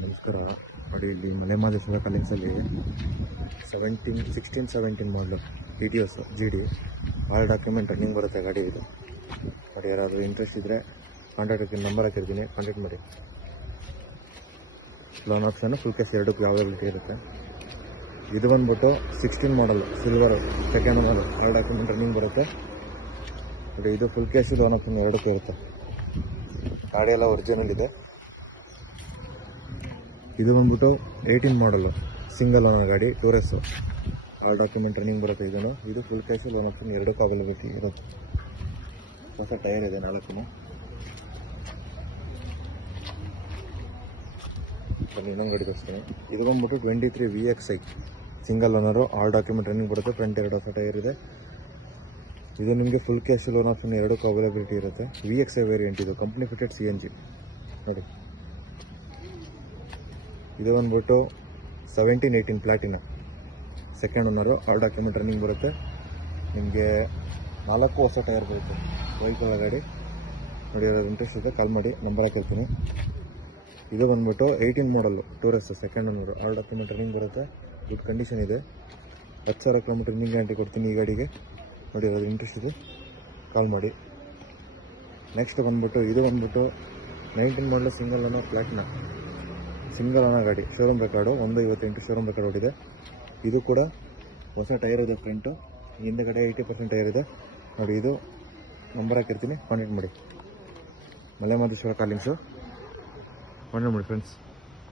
ನಮಸ್ಕಾರ. ನೋಡಿ ಇಲ್ಲಿ ಮಲೆ ಮಹದೇಶ್ವರ ಕಲಿಂಗ್ಸಲ್ಲಿ 16-17 ಮಾಡಲು TTS GD all document running ಬರುತ್ತೆ ಗಾಡಿ ಇದು. ನೋಡಿ ಯಾರಾದರೂ ಇಂಟ್ರೆಸ್ಟ್ ಇದ್ದರೆ ಕಾಂಟ್ಯಾಕ್ಟ್ ನಂಬರ್ ಹಾಕಿರ್ತೀನಿ, ಕಾಂಟ್ಯಾಕ್ಟ್ ಮಾಡಿ. ಲೋನ್ ಆಪ್ಷನ್ನು ಫುಲ್ ಕ್ಯಾಶ್ ಎರಡಕ್ಕೂ ಅವೈಲಬಿಲಿಟಿ ಇರುತ್ತೆ. ಇದು ಬಂದ್ಬಿಟ್ಟು 16 ಮಾಡಲು silver second owner all document running ಬರುತ್ತೆ. ನೋಡಿ ಇದು ಫುಲ್ ಕ್ಯಾಶ್ ಲೋನ್ ಆಪ್ಷನ್ ಎರಡಕ್ಕೂ ಇರುತ್ತೆ. ಗಾಡಿ ಎಲ್ಲ ಒರಿಜಿನಲ್ ಇದೆ. ಇದು ಬಂದ್ಬಿಟ್ಟು 18 ಮಾಡಲು ಸಿಂಗಲ್ ಓನರ್ ಗಾಡಿ, ಟೂರೆಸ್ಸು ಆಲ್ ಡಾಕ್ಯುಮೆಂಟ್ ರನ್ನಿಂಗ್ ಬರುತ್ತೆ. ಇದು ಫುಲ್ ಕ್ಯಾಶ್ ಲೋನ್ ಆಪ್ಷನ್ ಎರಡಕ್ಕೂ ಅವೈಲಬಿಲಿಟಿ ಇರುತ್ತೆ. ಹೊಸ ಟೈರ್ ಇದೆ 4. ಬನ್ನಿ ಇನ್ನೊಂದು ಗಾಡಿ ತೋರಿಸ್ತೀನಿ. ಇದು ಬಂದ್ಬಿಟ್ಟು 23 VXI single owner all document running ಬರುತ್ತೆ. ಫ್ರಂಟ್ 2 ಹೊಸ ಟೈರ್ ಇದೆ. ಇದು ನಿಮಗೆ ಫುಲ್ ಕ್ಯಾಶ್ ಲೋನ್ ಆಪ್ಷನ್ ಎರಡಕ್ಕೂ ಅವೈಲಬಿಲಿಟಿ ಇರುತ್ತೆ. VXI ವೇರಿಯಂಟ್ ಇದು, ಕಂಪ್ನಿ ಫಿಟೆಡ್ CNG. ನೋಡಿ ಇದು ಬಂದ್ಬಿಟ್ಟು 17-18 platina second owner all document running ಬರುತ್ತೆ. ನಿಮಗೆ 4 ಹೊಸ ಟೈರ್ ಬರುತ್ತೆ. ವೆಹಿಕಲ್ ಗಾಡಿ ನೋಡಿ, ಯಾರಾದ್ರು ಇಂಟ್ರೆಸ್ಟ್ ಇದೆ ಕಾಲ್ ಮಾಡಿ, ನಂಬರ್ ಹಾಕಿರ್ತೀನಿ. ಇದು ಬಂದ್ಬಿಟ್ಟು 18 ಮಾಡಲು tourist second owner all document running ಬರುತ್ತೆ. ಗುಡ್ ಕಂಡೀಷನ್ ಇದೆ. 10,000 ಕಿಲೋಮೀಟರ್ ರನ್ನಿಂಗ್ ಗ್ಯಾರಂಟಿ ಕೊಡ್ತೀನಿ ಈ ಗಾಡಿಗೆ. ನೋಡಿ ಯಾರಾದ್ರು ಇಂಟ್ರೆಸ್ಟ್ ಇದೆ ಕಾಲ್ ಮಾಡಿ. ನೆಕ್ಸ್ಟ್ ಬಂದ್ಬಿಟ್ಟು ಇದು ಬಂದ್ಬಿಟ್ಟು 19 ಮಾಡಲು single owner platina single owner ಗಾಡಿ, ಶೋರೂಮ್ ರೆಕಾರ್ಡು 158 ಶೋರೂಮ್ ರೆಕಾರ್ಡ್ ಓಡಿದೆ. ಇದು ಕೂಡ ಹೊಸ ಟೈರ್ ಇದೆ. ಫ್ರಂಟು ಹಿಂದೆಗಡೆ 80% ಟೈರ್ ಇದೆ. ನೋಡಿ ಇದು ನಂಬರ್ ಹಾಕಿರ್ತೀನಿ, ಕಾಂಟ್ಯಾಕ್ಟ್ ಮಾಡಿ. ಮಲೆ ಮಹದೇಶ್ವರ ಕಾಲಿಂಗ್ಸು ಕಾಂಟ್ಯಾಕ್ಟ್ ಮಾಡಿ ಫ್ರೆಂಡ್ಸ್.